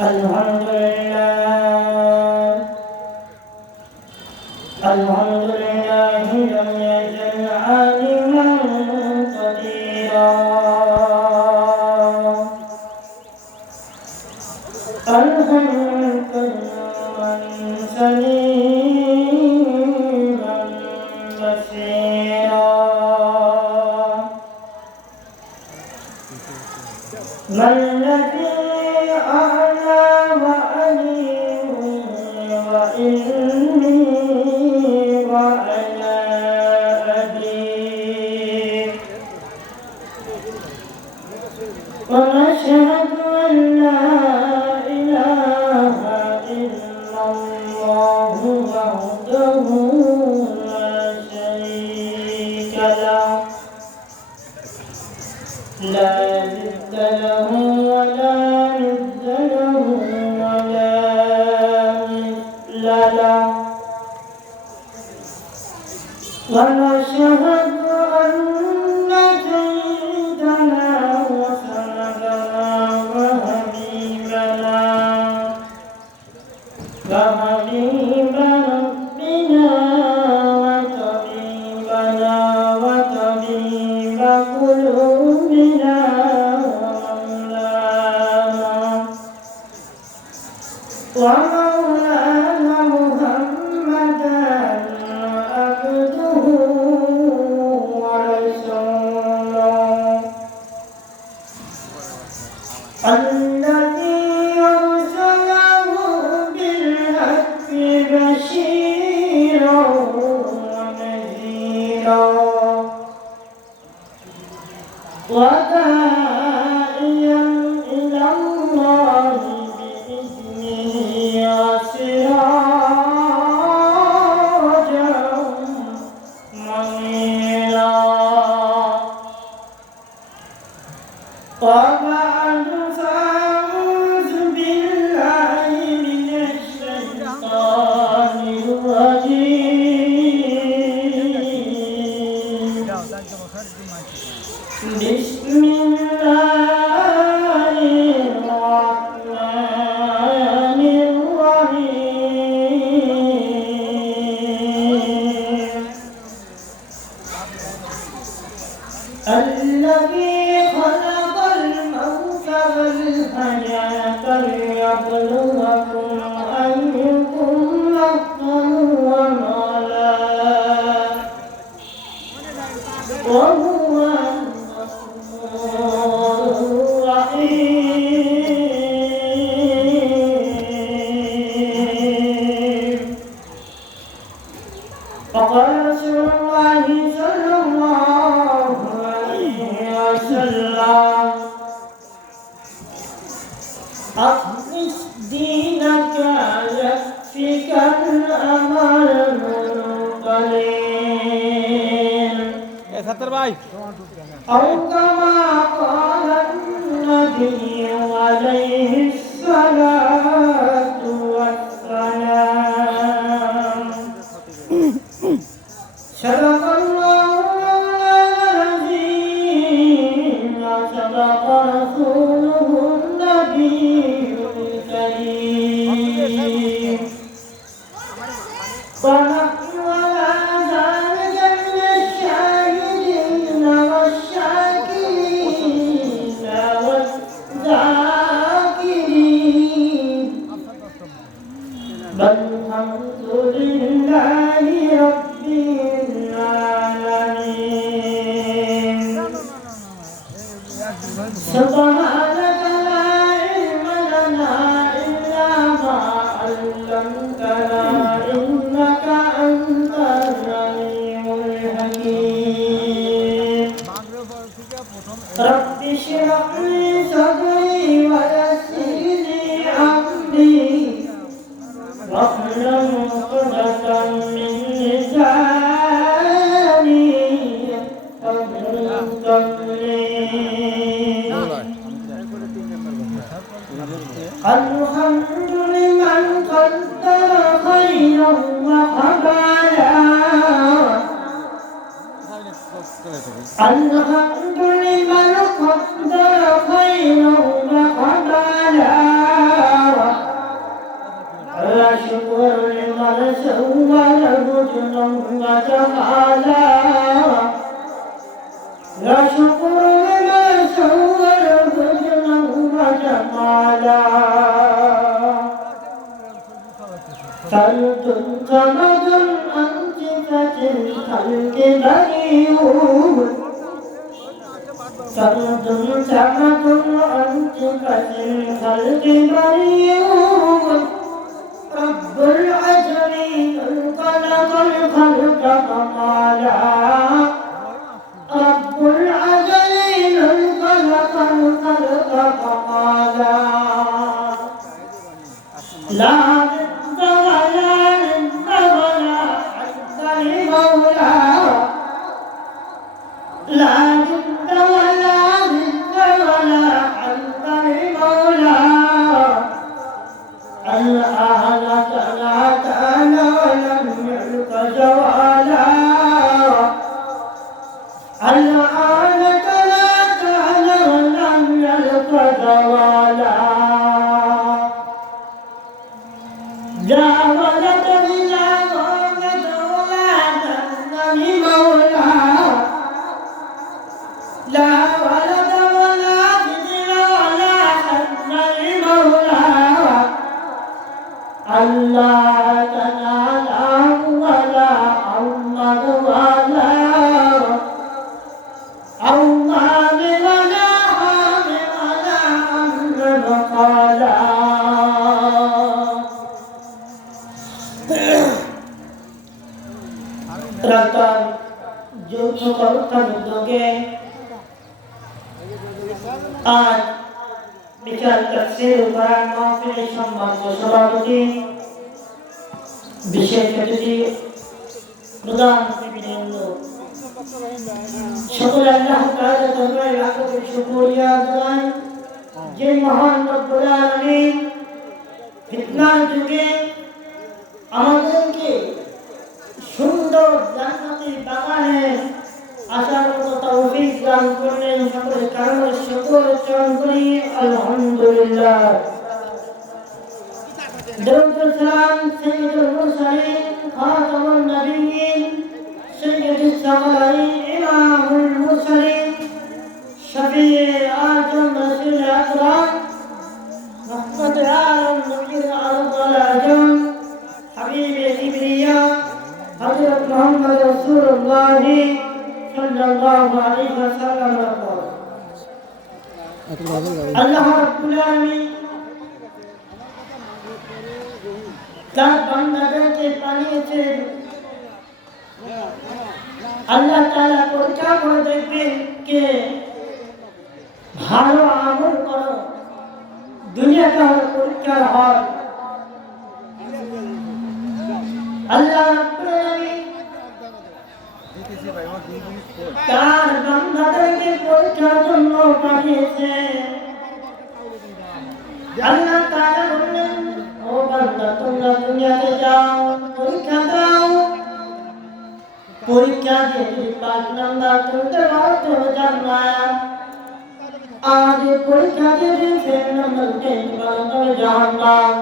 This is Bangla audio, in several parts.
الحمد لله الحمد لله لم يزل عالما قديرا الحمد لله سليما بصيرا ما الذي أعلى وأليه وإني وأنا أبي ونشهد أن لا إله إلا الله وحده لا شريك له لا ند له ولا ند له ولا مثل له ونشهد أن سيدنا وسندنا وحبيب ربنا وطبيبنا وطبيب قلوبنا ومولانا محمدا عبده ورسوله الذي أرسله بالحق بشيرا ونذيرا وداعيا إلى الله بإذنه وسراجا منيرا وبعد فأعوذ بالله من الشيطان الرجيم بسم الله الرحمن الرحيم الذي خلق الموت والحياة ليبلوكم أيكم أحسن عملا وهو الغفور الرحيم وقال رسول الله صلى الله عليه وسلم أخلص دينك يكفيك الأمل القليل أو كما قال النبي عليه الصلاة والسلام صدق الله العظيم وصدق رسوله النبي الكريم ونحن على ذلك من الشاهدين والشاكرين والذاكرين بل الحمد لله رب العالمين سبحانك لا علم لنا إلا ما علمتنا إنك أنت العليم الحكيم رب اشرح لي صدري ويسر لي أمري واحلل عقدة من لساني يفقهوا قولي الحمد لمن قدر خيرا وقبلا الحمد لمن قدر خيرا وقبلا تعالى فرد صمد عن صفة الخلق بريء فرد صمد عن صفة الخلق بريء رب العالمين خلق الخلق فقالا رب العالمين خلق الخلق فقالا لا رد ولا رد ولا عز لمولى لا رد ولا رد ولا عز لمولى الآن كان ولم يلق زوالا الآن كان ولم يلق زوالا لا ولد إلا ولد ولا نزل مولى لا ولد ولا نزل ولا نزل مولى الله تعالى ولا أمر ولا أمر ولا أمر ولا أمر وقالا রাতার যৌথ কর্তার উদ্যোগে আজ বিচার তাফসীর কোরআন মাহফিলের সম্মানিত সভাপতি বিশেষ অতিথি প্রধান অতিথিবৃন্দ সকল আল্লাহ তাআলা দরবারে লাখ কোটি শুকরিয়া জানাই যে মহান রব্বুল আলামিন ফিতনার যুগে আমাদেরকে সুন্দর জান্নাতি বাগানে আসার মতো তৌফিক দান করলেন সকলের কারণে শুকর উচ্চারণ করি আলহামদুলিল্লাহ درود السلام سيد المرسلين خاتم النبيين سيد الثقلين إمام المرسلين شفيع آدم رسول الأكرم رحمة العالم نبي الأرض والأعجم حبيب الكبرياء حضرة محمد رسول الله صلى الله عليه وسلم الله رب العالمين তার বান্দাদেরকে পাঠিয়েছেন আল্লাহ তাআলা পরীক্ষা করে দেখবেন কে ভালো আমল করো দুনিয়াতে হলো পরীক্ষার হল আল্লাহ রাব্বুল আলামিন তার বান্দাদেরকে পরীক্ষার জন্য পাঠিয়েছেন আল্লাহ তাআলা বললেন ও বান্দা তোমরা দুনিয়াতে যাও পরীক্ষা দাও পরীক্ষা দিয়ে যদি 5 নাম্বার তুলতে পারো তো জান্নাত আর পরীক্ষা দিয়ে যদি 6 নাম্বার তুলতে পারো তবে জাহান্নাম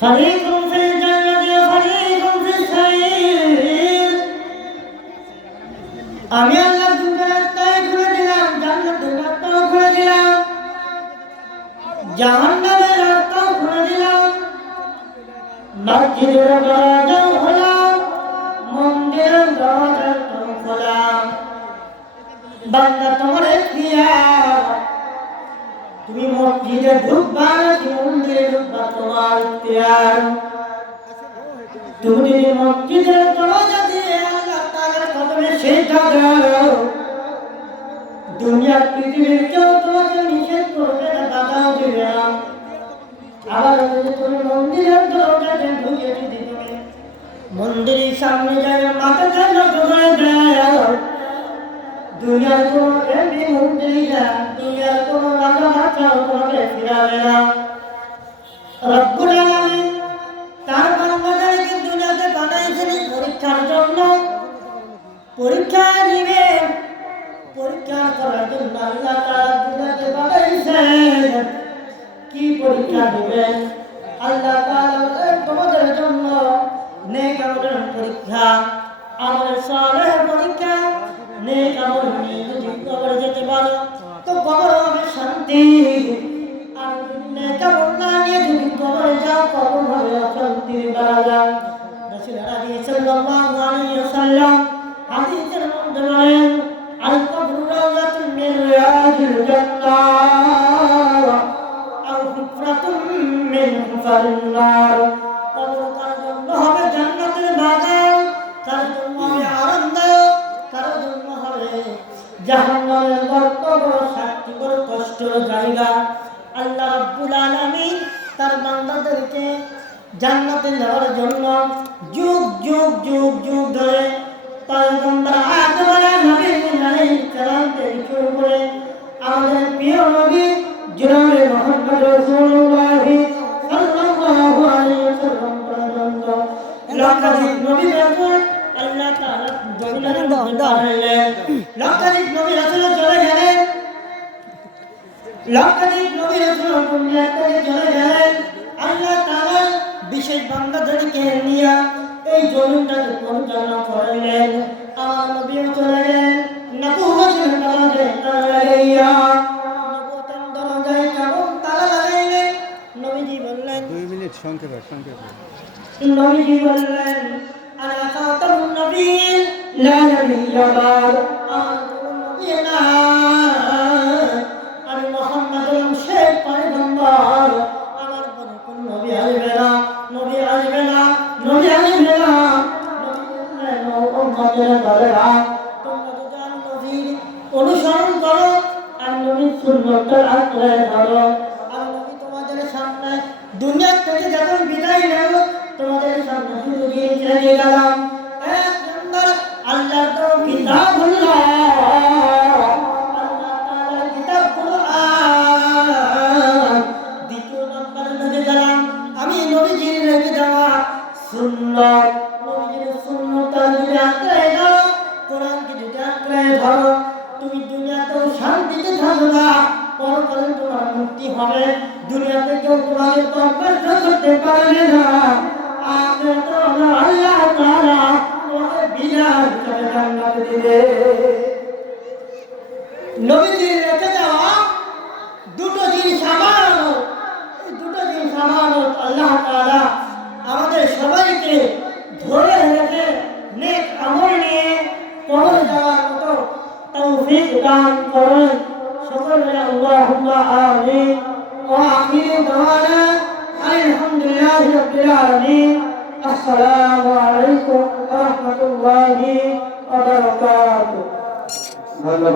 ফরিকুম ফিল জান্নাতি ওয়া ফরিকুম ফিস সাইর আমি আল্লাহ দুনিয়াতে খুলে দিলাম জান্নাতের রাস্তাও খুলে দিলাম জাহান্নামের রাস্তাও খুলে দিলাম মসজিদের দরজাও খোলাম মন্দিরের দরজাও খোলাম বান্দা তোমার ইখতিয়ার তুমি মসজিদে ঢুকবা কি মন্দিরে ঢুকবা তোমার ইখতিয়ার তুমি মসজিদের দরজা দিয়ে আল্লাহ তাআলার কদমে সিজদা দাও দুনিয়ার পৃথিবীর কেউ তোমাকে নিষেধ করবে না বাধাও দিবে না আবার যদি তুমি মন্দিরের দরজাতে ঢুকে যদি তুমি মন্দিরের সামনে যায় মাথাটা নত করে দাও দুনিয়ার কোনো এমনি মন্দিরে যা দুনিয়ার কোনো রাজা বাচ্চাও তোমাকে ফিরাবে না রব্বুল আলামিন তার বান্দাদেরকে দুনিয়াতে পাঠাইছেন পরীক্ষার জন্য পরীক্ষা নিবে পরীক্ষা করার জন্য আল্লাহ তাআলা দুনিয়াতে পাঠাইছেন কি পরীক্ষা দিবেন আল্লাহ তাআলা তোমাদের জন্য নেক আমলের পরীক্ষা আমল সালেহ পরীক্ষা নেক আমল নিয়ে যদি কবরে যেতে পারো তো কবর হবে শান্তি ওয়াসফালিন নার। কবর তার জন্য হবে জান্নাতের বাগান, তার জন্য হবে আরামদায়ক, তার জন্য হবে জাহান্নামের গর্ত, বড় শাস্তি, বড় কষ্টের জায়গা। আল্লাহ রাব্বুল আলামিন তার বান্দাদেরকে জান্নাতে নেওয়ার জন্য যুগ যুগ যুগ যুগ ধরে পয়গম্বর আদম আলাইহিস সালাম থেকে শুরু করে আমাদের প্রিয় নবী জনাব মুহাম্মদ রাসূলুল্লাহ সাল্লাল্লাহু আলাইহি ওয়াসাল্লাম পর্যন্ত লক্ষাধিক নবী রাসূল আল্লাহ তাআলা জমিনের মধ্যে পাঠালেন। লক্ষাধিক নবী রাসূল চলে গেলেন, লক্ষাধিক নবী রাসূল দুনিয়া থেকে চলে গেলেন। আল্লাহ তাআলা বিশেষ বান্দাদেরকে নিয়ে এই জমিনটাকে পরিচালনা করলেন। আমার নবীও চলে গেলেন, নবুয়তের দরজায় তালা লাগাইয়া, নবুয়তের দরজায় কেমন তালা লাগাইলেন। নবীজি বললেন, 2 মিনিট সংক্ষেপে নবীজি বললেন, আনা খাতামুন নবিয়্যিন লা নাবিয়্যা বা'দ। আমার কোনো নবী নাই, আমি মুহাম্মদ হলাম শেষ পয়গম্বর। আমার পরে কোনো নবী আসবে না, নবী আসবে না, নবী আসবে না। নবী বললেন, ও উম্মতের দলেরা, তোমরা যদি আমি নবীর অনুসরণ করো আর নবীর সুন্নতটা আঁকড়ে ধরো। আর নবী তোমাদের সামনে দুনিয়া থেকে যখন বিদায় নেব, তোমাদের সামনে শুধু জিনিস রেখে গেলাম। এক নম্বর আল্লাহর তো কিতাবুল্লাহ, আল্লাহ তাআলার কিতাব কুরআন। দ্বিতীয় নম্বর রেখে গেলাম আমি নবীজির রেখে যাওয়া সুন্নাত। নবীজির সুন্নাতটা যদি আঁকড়ে ধরো, কোরআনকে যদি আঁকড়ে ধরো, তুমি দুনিয়াতেও শান্তিতে থাকবা, পরকালে তোমার মুক্তি হবে। দুনিয়াতে কেউ তোমাকে কষ্ট করতে পারবে না, আখিরাতে আল্লাহ তাআলা তোমাকে বিনা হিসাবে জান্নাত দিবে। নবীজি রেখে যাওয়া দুটো জিনিস আমানত, এই দুটো জিনিস আমানত। আল্লাহ তাআলা আমাদের সবাইকে ধরে রেখে নেক আমল নিয়ে কবরে যাওয়ার মতো তৌফিক দান করেন। সকলে আল্লাহুম্মা আমিন। ওয়া আখিরু দাওয়ানা আলহামদুলিল্লাহি রাব্বিল আলামিন। আসসালামু আলাইকুম ওয়া রাহমাতুল্লাহি ওয়া বারাকাতুহু।